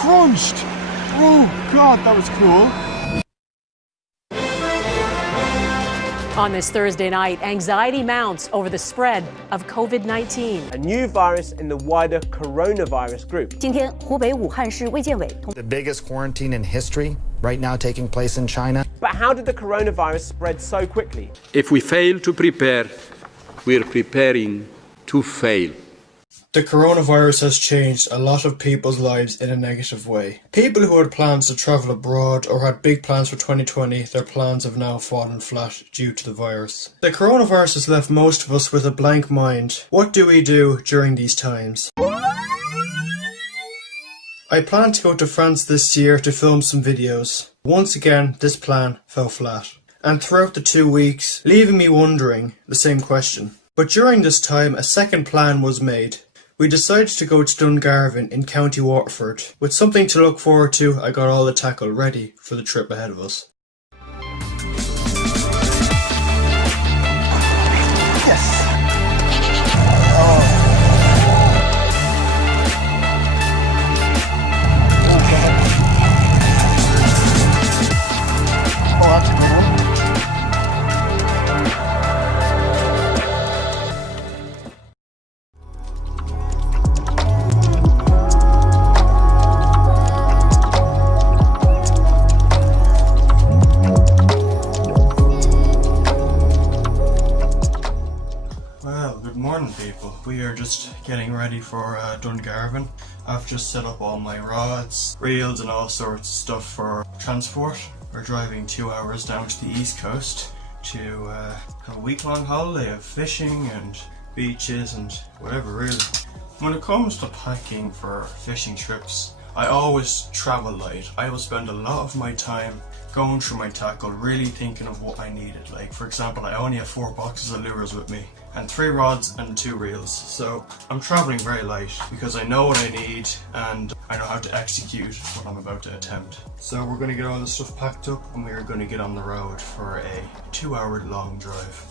crunched! Oh God, that was cool. On this Thursday night, anxiety mounts over the spread of COVID-19. A new virus in the wider coronavirus group. 今天湖北武汉市卫健委 The biggest quarantine in history right now taking place in China. But how did the coronavirus spread so quickly? If we fail to prepare, we're preparing to fail. The coronavirus has changed a lot of people's lives in a negative way. People who had plans to travel abroad or had big plans for 2020, their plans have now fallen flat due to the virus. The coronavirus has left most of us with a blank mind. What do we do during these times? I planned to go to France this year to film some videos. Once again, this plan fell flat. And throughout the 2 weeks, leaving me wondering the same question. But during this time, a second plan was made. We decided to go to Dungarvan in County Waterford. With something to look forward to, I got all the tackle ready for the trip ahead of us. Yes! Oh, that's a good one. People, we are just getting ready for Dungarvan. I've just set up all my rods, reels and all sorts of stuff for transport. We're driving 2 hours down to the east coast to have a week-long holiday of fishing and beaches and whatever really. When it comes to packing for fishing trips, I always travel light. I will spend a lot of my time going through my tackle, really thinking of what I needed. Like for example, I only have 4 boxes of lures with me and 3 rods and 2 reels. So I'm traveling very light because I know what I need and I know how to execute what I'm about to attempt. So we're going to get all this stuff packed up and we're going to get on the road for a 2-hour long drive.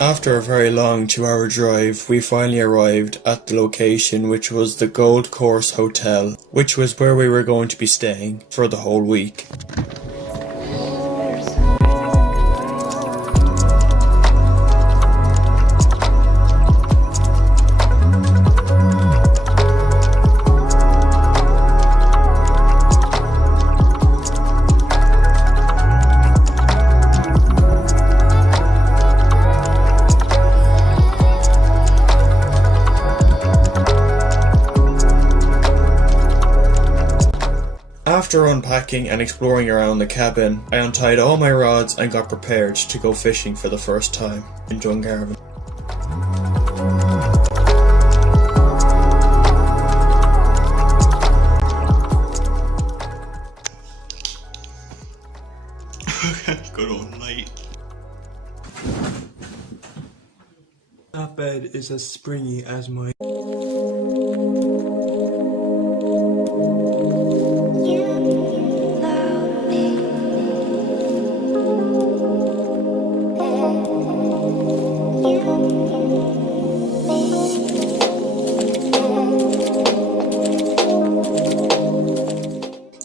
After a very long 2-hour drive, we finally arrived at the location, which was the Gold Course Hotel, which was where we were going to be staying for the whole week. After unpacking and exploring around the cabin, I untied all my rods and got prepared to go fishing for the first time in Dungarvan. Good old night. That bed is as springy as my...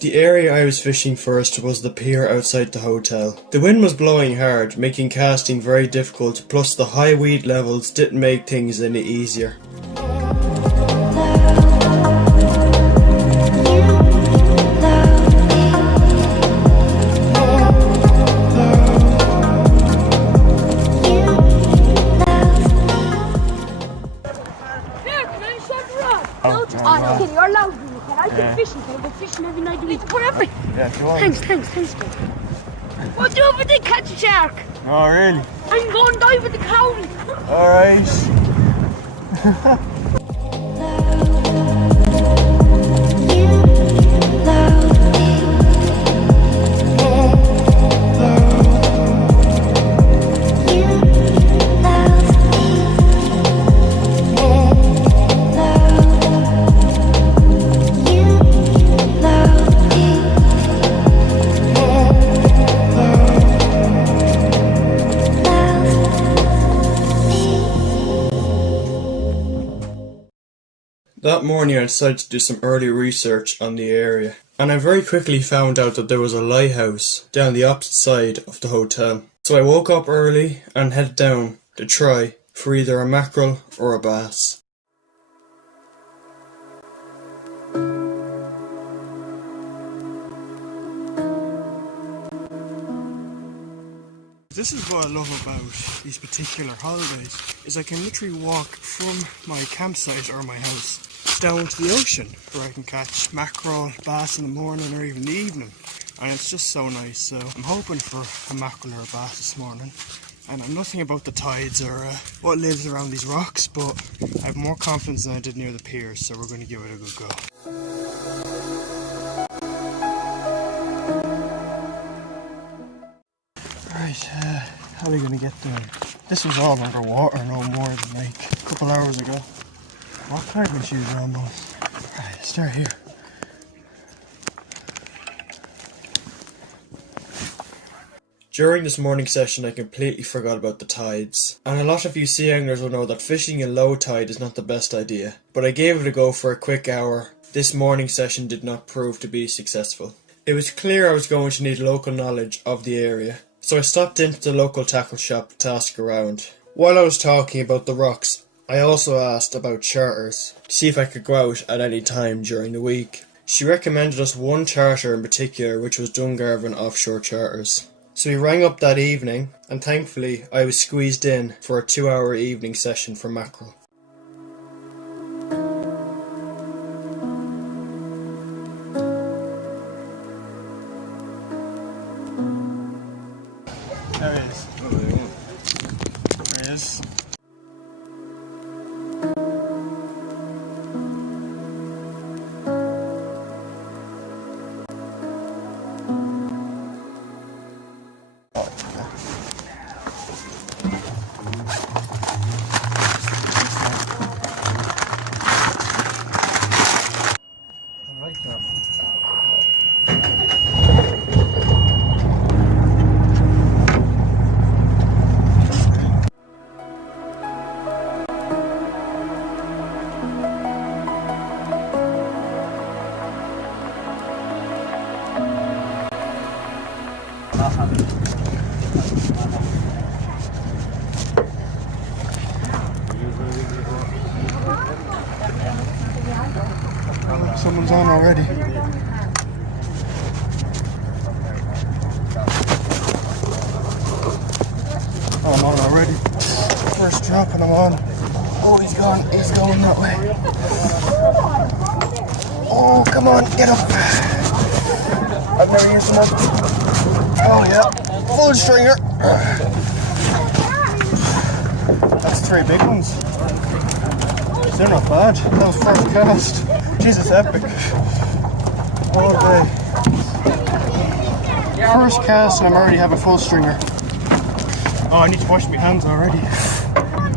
The area I was fishing first was the pier outside the hotel. The wind was blowing hard, making casting very difficult, plus the high weed levels didn't make things any easier. Okay, you're allowed to. I can fishing. I go fishing every night of the week. Whatever. Yeah, go on. Thanks, man. What do if I did catch a shark? Oh, really? I'm going to dive with the cow. Alright. That morning I decided to do some early research on the area, and I very quickly found out that there was a lighthouse down the opposite side of the hotel. So I woke up early and headed down to try for either a mackerel or a bass. This is what I love about these particular holidays, is I can literally walk from my campsite or my house down to the ocean where I can catch mackerel, bass in the morning or even the evening. And it's just so nice, so I'm hoping for a mackerel or a bass this morning. And I'm nothing about the tides or what lives around these rocks, but I have more confidence than I did near the piers, so we're going to give it a good go. Right, how are we going to get there? This was all underwater no more than like a couple hours ago. What climbing shoes are on those? Right, let's start here. During this morning session I completely forgot about the tides, and a lot of you sea anglers will know that fishing in low tide is not the best idea, but I gave it a go for a quick hour. This morning session did not prove to be successful. It was clear I was going to need local knowledge of the area, so I stopped into the local tackle shop to ask around. While I was talking about the rocks, I also asked about charters, to see if I could go out at any time during the week. She recommended us one charter in particular, which was Dungarvan Offshore Charters. So we rang up that evening, and thankfully I was squeezed in for a 2-hour evening session for mackerel. There it is. There it is. Someone's on already. Oh, I'm on already. First drop and I'm on. Oh, he's gone. He's going that way. Oh, come on, get up. I've never used enough. Oh, yeah. Full stringer. That's 3 big ones. They're not bad. That was first cast. Jesus, epic. All day. First cast and I'm already having full stringer. Oh, I need to wash my hands already.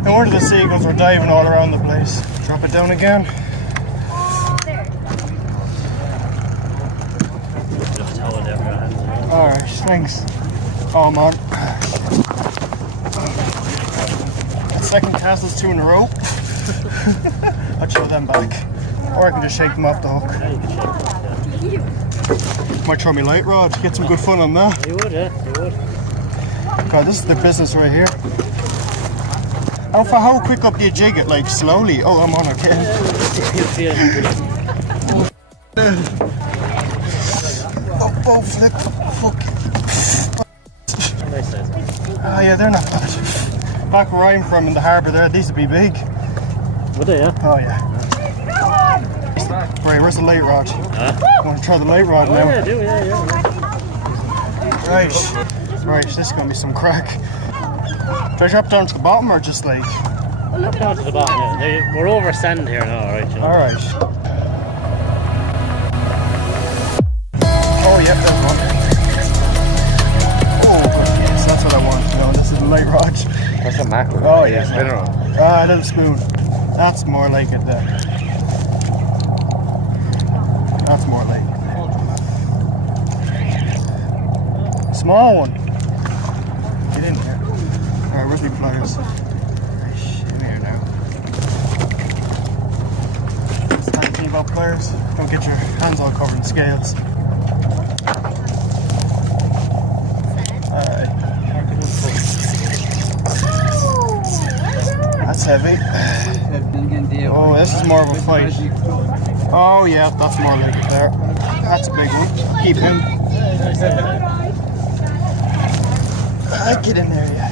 No wonder the seagulls were diving all around the place. Drop it down again. Alright, thanks. Oh man. That second cast is 2 in a row. I'll throw them back. Or I can just shake them off the hook. Might throw me light rod, get some good fun on that. You would, yeah, you would. God, this is the business right here. How quick up do you jig it? Like slowly? Oh, I'm on again. Oh, flip. Fuck. Oh yeah, they're not bad. Back where I'm from in the harbour there, these would be big. Would they, yeah? Oh yeah. Right, where's the light rod? I want to try the light rod now. Yeah, do, yeah. Right, this is going to be some crack. Do I drop down to the bottom or just like... Drop down to the bottom, yeah. We're over sand here now, alright? You know? Alright. Oh, yep, that's one. Oh, yes, that's what I want. No, this is the light rod. That's a mackerel. Oh, yeah. Spinner on. A little spoon. That's more like it there. That's more like it. Small one. Get in here. Alright, where's my pliers? In here now. pliers. Don't get your hands all covered in scales. That's heavy. Oh, this is more of a fight. Oh yeah, that's more like it there. That's a big one. Keep him. Get in there, yeah.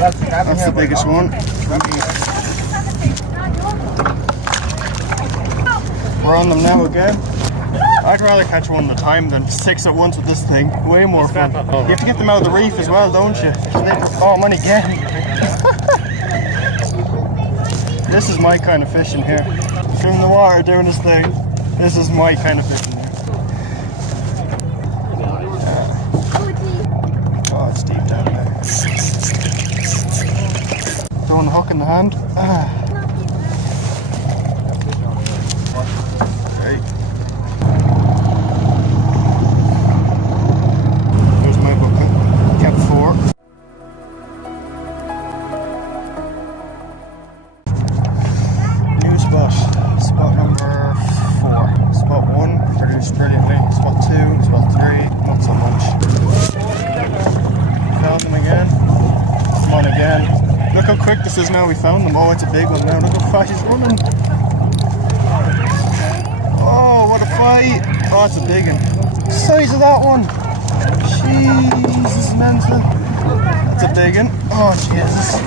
That's the biggest one. We're on them now again. I'd rather catch one at a time than 6 at once with this thing. Way more fun. You have to get them out of the reef as well, don't you? Oh, I'm only getting. This is my kind of fishing here. In the water doing this thing. This is my kind of fishing here. Oh, it's deep down there. Throwing the hook in the hand. Right. There's my bucket. Kept 4. New spot. Spot number 4. Spot 1 produced brilliantly. Spot 2, spot 3, not so much. Found them again. Come on again. Look how quick this is now. We found them. Oh, it's a big one now. Look how fast he's running. Oh, what a fight. Oh, it's a big one. The size of that one. Jesus, mental. That's a big one. Oh, Jesus.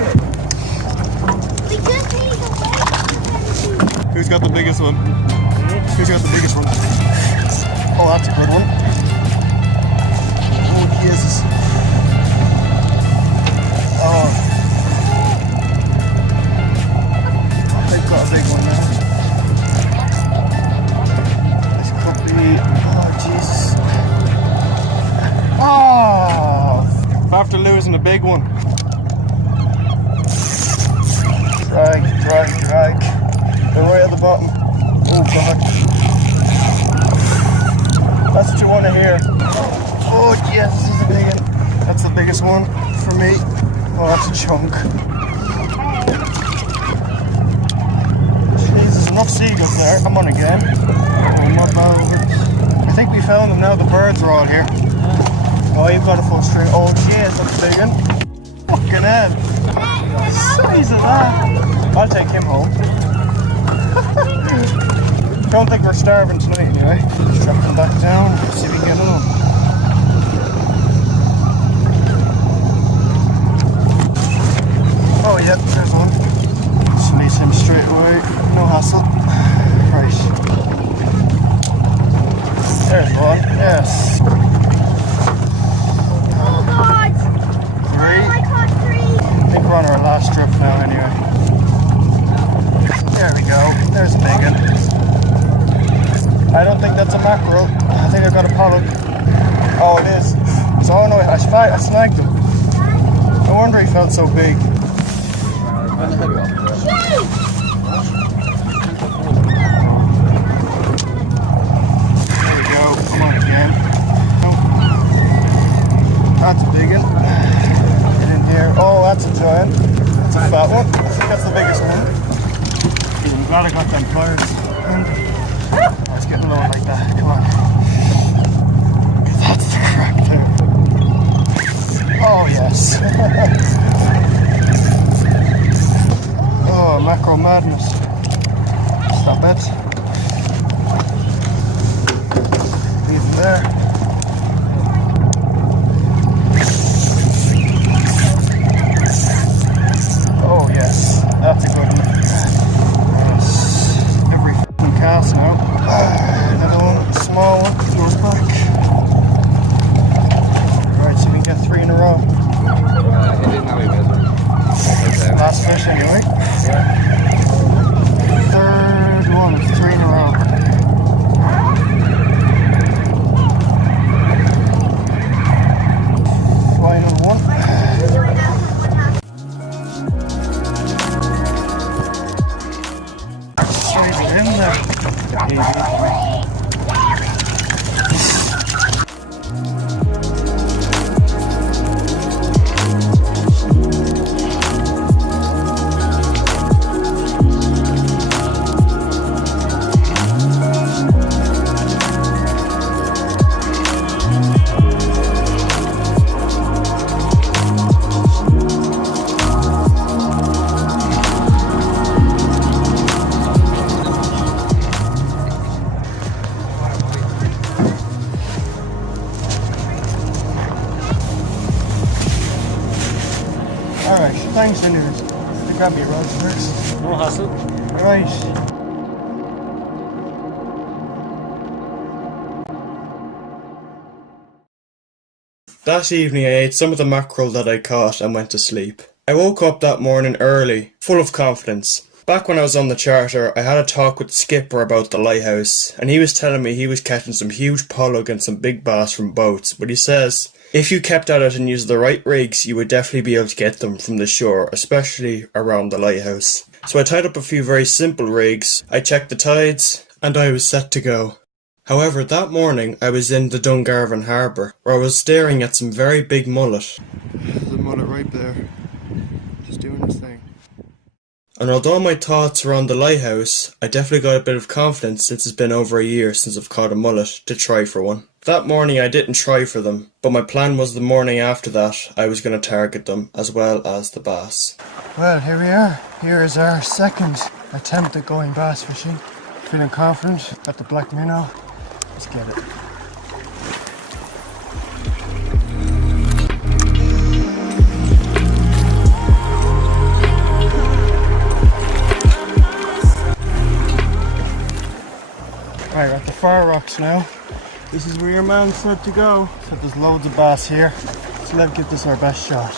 Who's got the biggest one? Who's got the biggest one? Oh, that's a good one. Oh, Jesus. Oh. They've got a big one now. This could be... Oh, Jesus. Oh! After losing a big one. Drag, drag, drag. They're right at the bottom. Oh, God. That's what you want to hear. Oh, yes, this is a big one. That's the biggest one for me. Oh, that's a chunk. Jesus, enough seagulls there. Come on again. Oh, not bad. I think we found them now. The birds are all here. Oh, you've got a full string. Oh, jeez, that's a big one. Fucking hell. The size of that. I'll take him home. Don't think we're starving tonight anyway. Just drop them back down. See if we can get on. Oh, yep, there's one. Just release him straight away. No hassle. Right. There's one. Yes. Oh God! 3. I caught 3. I think we're on our last trip now anyway. There we go. There's a big one. I don't think that's a mackerel. I think I got a pollock. Oh, it is. So no, I snagged him. No wonder he felt so big. There we go. Come on again. Nope. That's a big one. Get in here. Oh, that's a giant. That's a fat one. I think that's the biggest one. I'm glad I got them pliers. Oh, it's getting lower like that. Come on. That's the crack there. Oh, yes. Oh, mackerel madness. Stop it. Leave them there. Oh, yes. That's a good one. Every f***ing cast now. Another one, small one, goes back. Right, so we can get 3 in a row. Last fish anyway. Third one, 3 in a row. Final one. Straight in there. Grab me rods first. No hassle. Right. That evening I ate some of the mackerel that I caught and went to sleep. I woke up that morning early, full of confidence. Back when I was on the charter, I had a talk with the skipper about the lighthouse, and he was telling me he was catching some huge pollock and some big bass from boats, but he says, if you kept at it and used the right rigs, you would definitely be able to get them from the shore, especially around the lighthouse. So I tied up a few very simple rigs, I checked the tides, and I was set to go. However, that morning I was in the Dungarvan harbour, where I was staring at some very big mullet. There's a mullet right there. Just doing his thing. And although my thoughts were on the lighthouse, I definitely got a bit of confidence since it's been over a year since I've caught a mullet to try for one. That morning I didn't try for them, but my plan was the morning after that I was going to target them as well as the bass. Well, here we are. Here is our second attempt at going bass fishing. Feeling confident. Got the black minnow. Let's get it. Right, we're at the far rocks now. This is where your man said to go. So there's loads of bass here. So let's give this our best shot.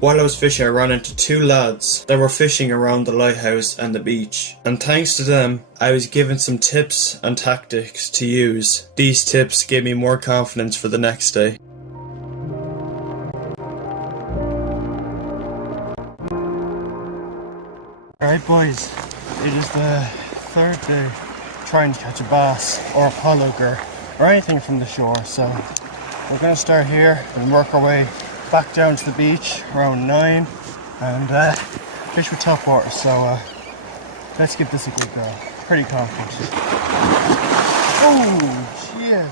While I was fishing, I ran into two lads that were fishing around the lighthouse and the beach, and thanks to them, I was given some tips and tactics to use. These tips gave me more confidence for the next day. Alright boys, it is the third day trying to catch a bass or a pollock or anything from the shore, so we're going to start here and work our way back down to the beach around 9 and fish with top water, so let's give this a good go. Pretty confident. Oh, jeez.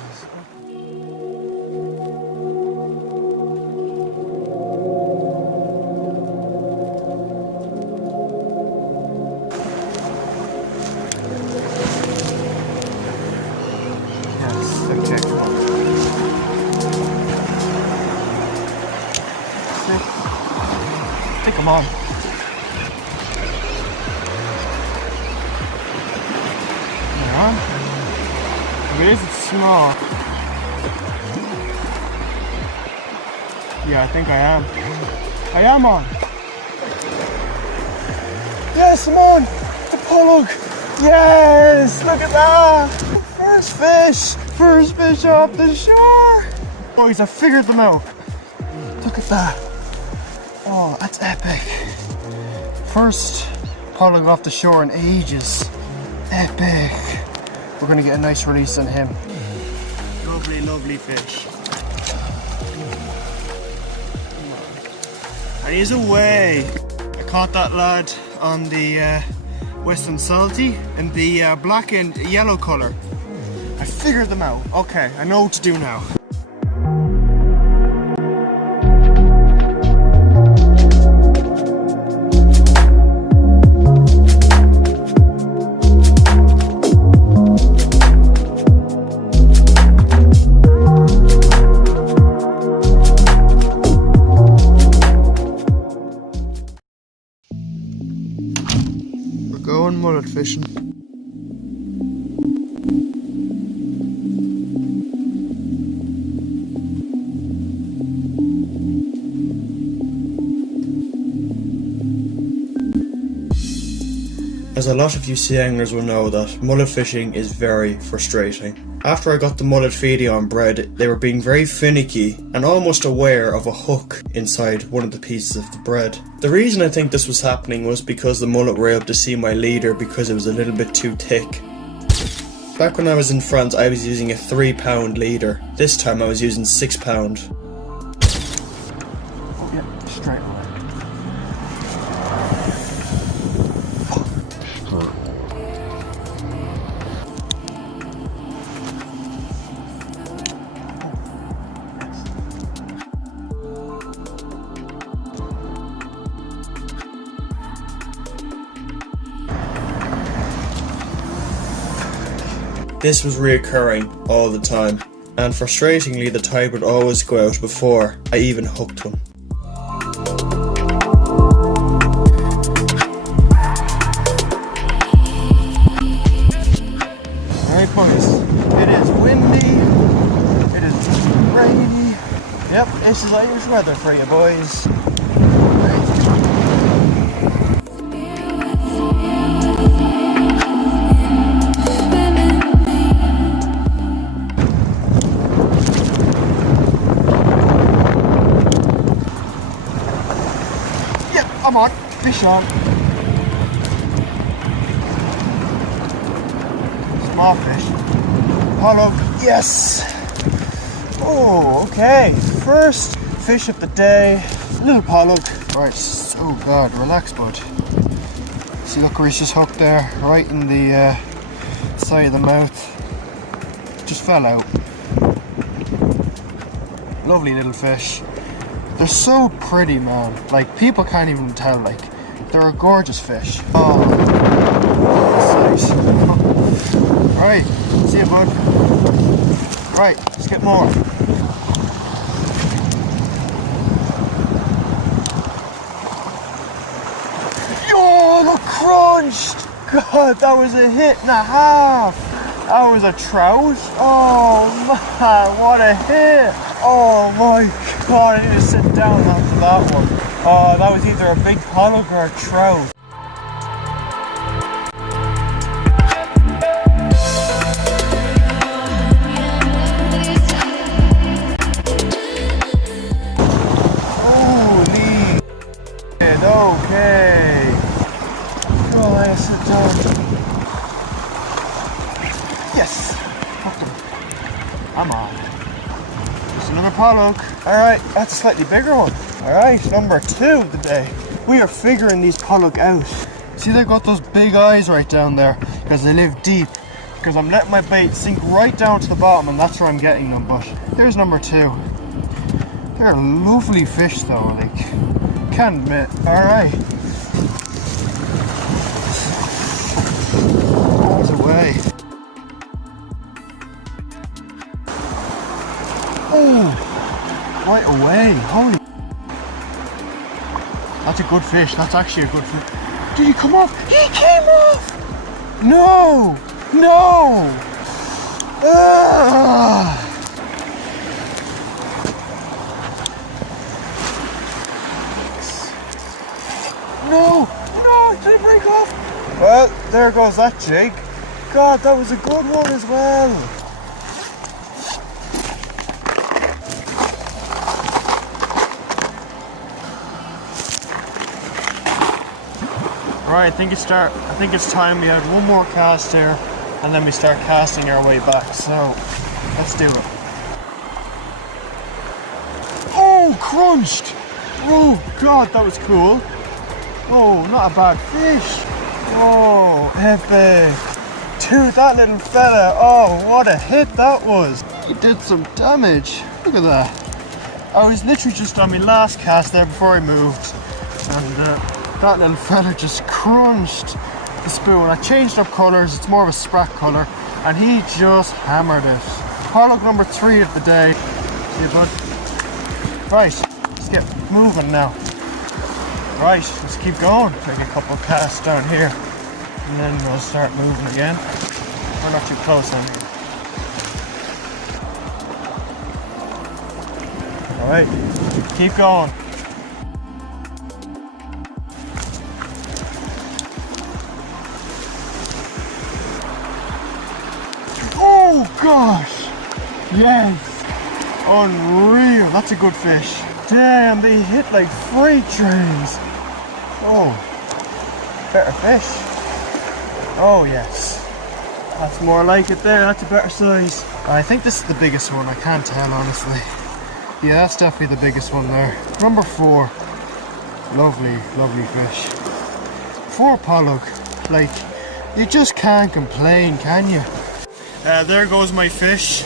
Yes, okay, come on. I think I'm on. Yeah. If it is, it's small. Yeah, I think I am. I am on. Yes, I'm on. The pollock. Yes, look at that. First fish off the shore. Boys, I figured them out. Look at that. Oh, that's epic. First pollock off the shore in ages. Epic. We're gonna get a nice release on him. Lovely, lovely fish. And he's away. I caught that lad on the Western Salty in the black and yellow colour. I figured them out. Okay, I know what to do now. Going mullet fishing. As a lot of you sea anglers will know that mullet fishing is very frustrating. After I got the mullet feeding on bread, they were being very finicky and almost aware of a hook inside one of the pieces of the bread. The reason I think this was happening was because the mullet were able to see my leader because it was a little bit too thick. Back when I was in France, I was using a 3-pound leader. This time I was using 6 pound. Oh yeah, straight away. This was reoccurring all the time, and frustratingly the tide would always go out before I even hooked one. Alright boys, it is windy, it is rainy. Yep, this is Irish weather for you boys. Yep, I'm on. Fish on. Small fish. Hollow. Yes. Oh, okay. First fish of the day. Little pollock. Right. Oh God, relax, bud. See, look where he's just hooked there, right in the side of the mouth. Just fell out. Lovely little fish. They're so pretty, man. Like, people can't even tell. Like, they're a gorgeous fish. Oh, that's nice. Right, see you, bud. Right, let's get more. Yo, look, crunched! God, that was a hit and a half. That was a trout. Oh man, what a hit! Oh my God, I need to sit down after that one. Oh, that was either a big pollock or a trout. Holy shit, okay. Go away, sit down. Yes! Hooked him. I'm on. Just another pollock. Alright, that's a slightly bigger one. Alright, number 2 of the day. We are figuring these pollock out. See, they've got those big eyes right down there because they live deep. Because I'm letting my bait sink right down to the bottom and that's where I'm getting them. But here's number 2. They're lovely fish though, like, can't admit. Alright. It's away. Oh, right away. Holy. That's a good fish. That's actually a good fish. Did he come off? He came off! No! No! Ah! No! No! Did it break off? Well, there goes that jig. God, that was a good one as well. Right, I think it's time we had one more cast here and then we start casting our way back. So let's do it. Oh, crunched! Oh God, that was cool. Oh, not a bad fish. Oh, epic. Dude, that little fella, oh, what a hit that was. He did some damage. Look at that. I was literally just on my last cast there before I moved. And that little fella just crunched the spoon. I changed up colours, it's more of a sprack colour, and he just hammered it. Pollock number 3 of the day. See you, bud. Right, let's get moving now. Right, let's keep going. Take a couple of casts down here, and then we'll start moving again. We're not too close in here. Alright, keep going. Oh gosh! Yes! Unreal! That's a good fish. Damn, they hit like freight trains. Oh, better fish. Oh yes. That's more like it there, that's a better size. I think this is the biggest one, I can't tell honestly. Yeah, that's definitely the biggest one there. Number 4. Lovely, lovely fish. 4 pollock. Like, you just can't complain, can you? There goes my fish.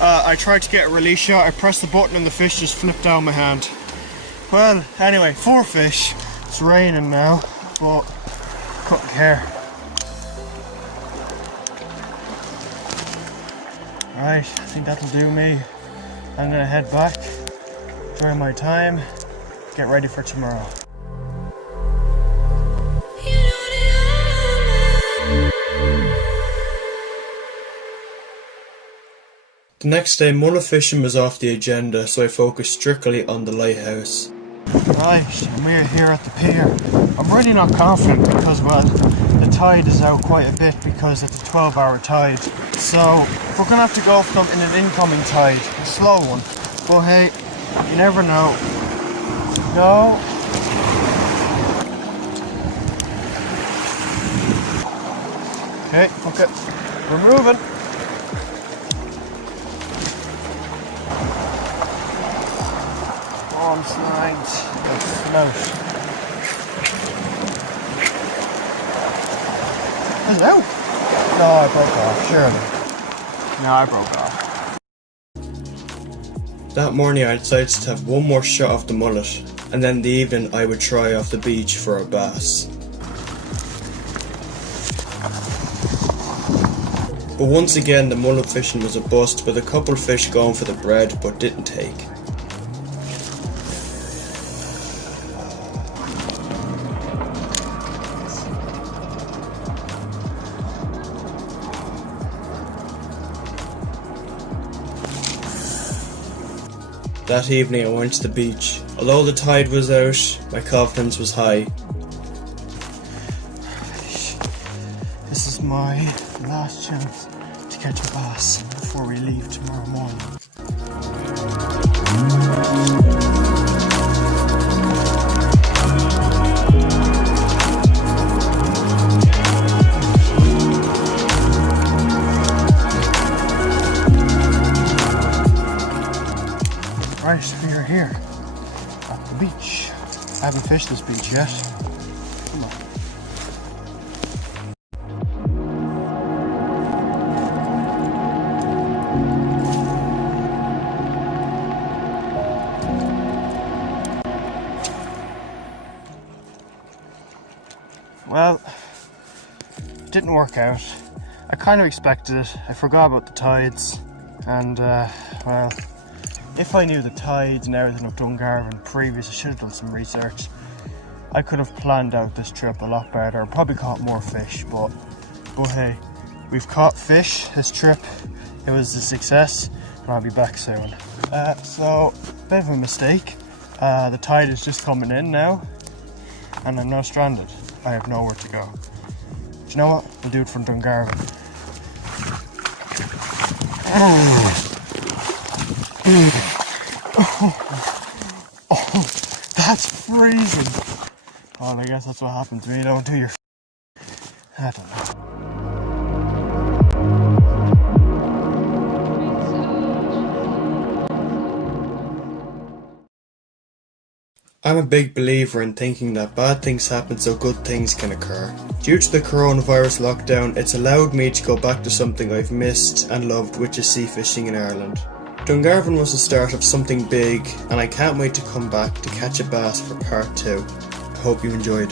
I tried to get a release shot, I pressed the button and the fish just flipped down my hand. Well, anyway, 4 fish. It's raining now, but couldn't care. Right, I think that'll do me. I'm gonna head back, enjoy my time, get ready for tomorrow. The next day, mullet fishing was off the agenda, so I focused strictly on the lighthouse. Right, we're here at the pier. I'm really not confident because, well, the tide is out quite a bit because it's a 12-hour tide. So we're gonna have to go from in an incoming tide, a slow one. But hey, you never know. Go. Okay, we're moving. Oh, I'm snagged. Float. Is it out? No, I broke off, surely. No, I broke off. That morning I decided to have one more shot of the mullet, and then the evening I would try off the beach for a bass. But once again the mullet fishing was a bust, with a couple fish going for the bread but didn't take. That evening I went to the beach. Although the tide was out, my confidence was high. This is my last chance to catch a bass before we leave tomorrow morning. Right, we are here at the beach. I haven't fished this beach yet. Come on. Well, it didn't work out. I kind of expected it. I forgot about the tides, and well, if I knew the tides and everything of Dungarvan previous, I should have done some research. I could have planned out this trip a lot better, probably caught more fish, but hey, we've caught fish this trip. It was a success, and I'll be back soon. So, bit of a mistake. The tide is just coming in now, and I'm now stranded. I have nowhere to go. Do you know what? We'll do it from Dungarvan. Oh, that's freezing. Well, I guess that's what happens when you don't do your I don't know. I'm a big believer in thinking that bad things happen so good things can occur. Due to the coronavirus lockdown, it's allowed me to go back to something I've missed and loved, which is sea fishing in Ireland. Dungarvan was the start of something big, and I can't wait to come back to catch a bass for part 2. I hope you enjoyed.